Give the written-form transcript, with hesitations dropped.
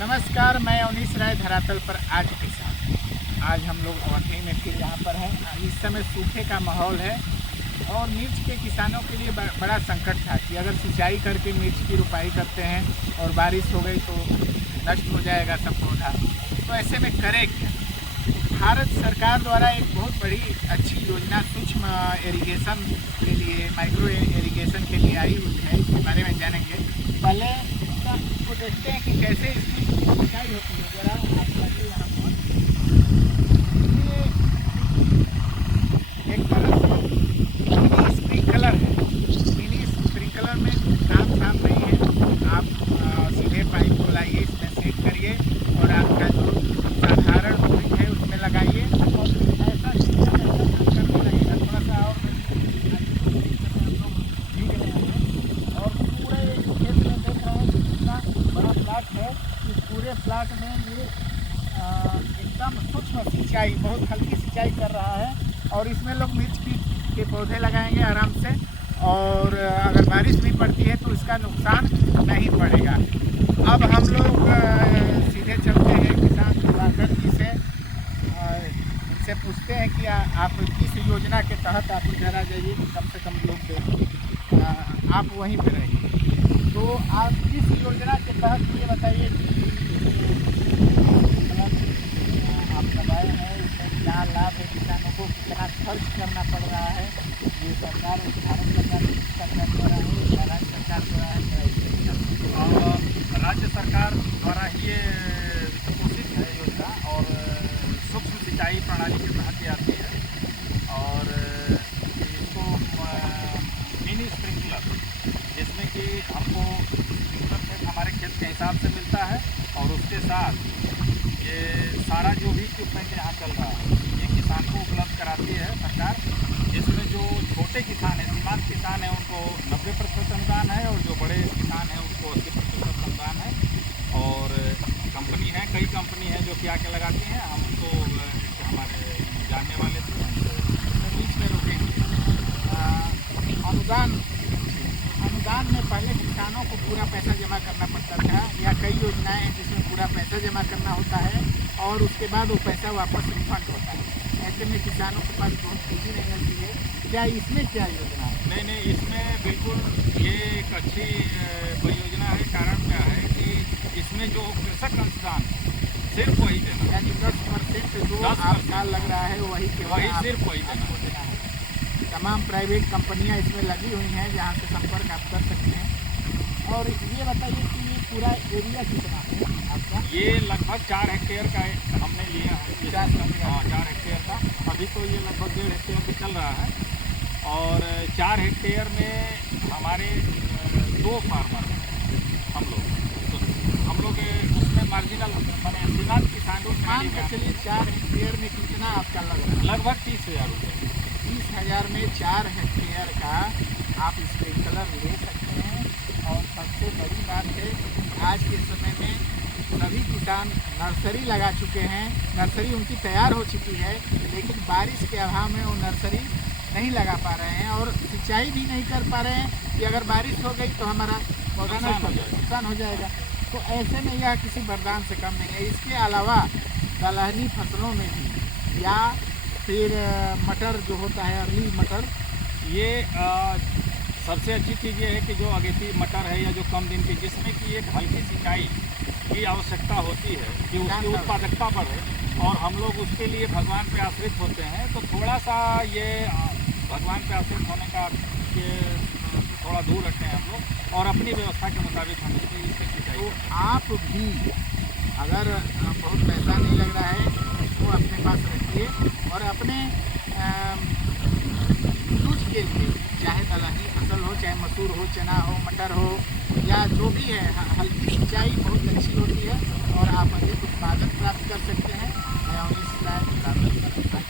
नमस्कार, मैं अवनीश राय धरातल पर आज के साथ। आज हम लोग अवंथी में फिर यहाँ पर हैं। इस समय सूखे का माहौल है और मिर्च के किसानों के लिए बड़ा संकट था कि अगर सिंचाई करके मिर्च की रुपाई करते हैं और बारिश हो गई तो नष्ट हो जाएगा सब पौधा, तो ऐसे में करें क्या। भारत सरकार द्वारा एक बहुत बड़ी अच्छी योजना सूक्ष्म इरिगेशन के लिए, माइक्रो इरिगेशन के लिए आई हुई है। इसके बारे में जानेंगे। पहले इसको देखते हैं कि कैसे इसकी सिंचाई होती है। जरा आप देखिए यहाँ पर ये एक तरह से मिनी स्प्रिंकलर है। मिनी स्प्रिंकलर में काम धाम नहीं है। आप सीधे पाइप को लाइए, इसमें सेट करिए और आपका जो साधारण बोरिंग है उसमें लगाइए और ऐसा करने लगेगा। थोड़ा सा और और पूरे खेत में देख रहे हैं कितना बड़ा प्लाट है। इस पूरे प्लाट में ये एकदम सूक्ष्म सिंचाई, बहुत हल्की सिंचाई कर रहा है और इसमें लोग मिर्च के पौधे लगाएंगे आराम से। और अगर बारिश भी पड़ती है तो इसका नुकसान नहीं पड़ेगा। अब हम लोग सीधे चलते हैं किसान दिवाकर जी से, इनसे पूछते हैं कि आप किस योजना के तहत आप इधर आ जाइए, कम से कम लोग देखें। आप वहीं पर रहिए। तो आप किस योजना के तहत ये बताइए कि मतलब आप लगाए हैं, इसमें क्या लाभ है किसानों को, कितना खर्च करना पड़ रहा है। ये सरकार, भारत सरकार द्वारा है या राज्य सरकार द्वारा है? राज्य सरकार द्वारा ये वित्तपोषित है योजना और सूक्ष्म सिंचाई प्रणाली के तहत ये आती है। और इसको मिनी स्प्रिंकलर, जिसमें कि हमको स्प्रिंकलर सेट हमारे खेत के हिसाब से मिलता है और उसके साथ ये सारा जो भी इक्विपमेंट यहाँ चल रहा है ये किसान को उपलब्ध कराती है सरकार। जिसमें जो छोटे किसान हैं, सीमांत किसान हैं, उनको 90% अनुदान है और जो बड़े किसान हैं उनको 80% अनुदान है। और कंपनी है, कई कंपनी है जो कि आके लगाती हैं। हम तो हमारे जानने वाले थे, बीच में रुकेंगे। अनुदान में पहले किसानों को पूरा पैसा जमा करना पड़ता था, या कई योजनाएं हैं जिसमें पूरा पैसा जमा करना होता है और उसके बाद वो पैसा वापस रिफंड होता है। ऐसे में किसानों के पास बहुत पूंजी नहीं रहती है। क्या इसमें क्या योजना है? नहीं, इसमें बिल्कुल ये एक अच्छी परियोजना है। कारण क्या है कि इसमें जो कृषक अंशदान सिर्फ वही देना, यानी 10% जो आपका लग रहा है वही सिर्फ वही देना है। तमाम प्राइवेट कंपनियां इसमें लगी हुई हैं जहां से संपर्क आप कर सकते हैं। और ये बताइए कि ये पूरा एरिया कितना है आपका? ये लगभग 4 हेक्टेयर का हमने लिया है। 4 हेक्टेयर का। अभी तो ये लगभग 1.5 हेक्टेयर पे चल रहा है और 4 हेक्टेयर में हमारे 2 फार्मर हैं हम लोग। तो हम लोग उसमें मार्जिनल मैंने सीमांत किसानों मान के चलिए 4 हेक्टेयर में कितना आपका लग रहा है? लगभग 30,000 रुपये। 30,000 में 4 हेक्टेयर का आप स्प्रिंकलर ले सकते हैं। और सबसे बड़ी बात है, आज के समय में सभी किसान नर्सरी लगा चुके हैं। नर्सरी उनकी तैयार हो चुकी है, लेकिन बारिश के अभाव में वो नर्सरी नहीं लगा पा रहे हैं और सिंचाई भी नहीं कर पा रहे हैं कि अगर बारिश हो गई तो हमारा पौधा नुकसान हो जाएगा। तो ऐसे में यह किसी वरदान से कम नहीं है। इसके अलावा दलहनी फसलों में भी, या फिर मटर जो होता है, अर्ली मटर, ये सबसे अच्छी चीज़ ये है कि जो अगेती मटर है या जो कम दिन की, जिसमें कि एक हल्की सिंचाई की आवश्यकता होती है कि उसकी उत्पादकता बढ़े और हम लोग उसके लिए भगवान पे आश्रित होते हैं। तो थोड़ा सा ये भगवान पे आश्रित होने का थोड़ा दूर रखते हैं हम लोग और अपनी व्यवस्था के मुताबिक हम इसकी सिंचाई। तो आप भी अगर बहुत पैसा नहीं लग रहा है तो अपने पास रखिए और अपने यूज के लिए, चाहे दलहनी फसल हो, चाहे मसूर हो, चना हो, मटर हो, या जो भी है, हल्की सिंचाई बहुत अच्छी होती है और आप अधिक उत्पादन प्राप्त कर सकते हैं। मैं अवनीश राय धरातल पर।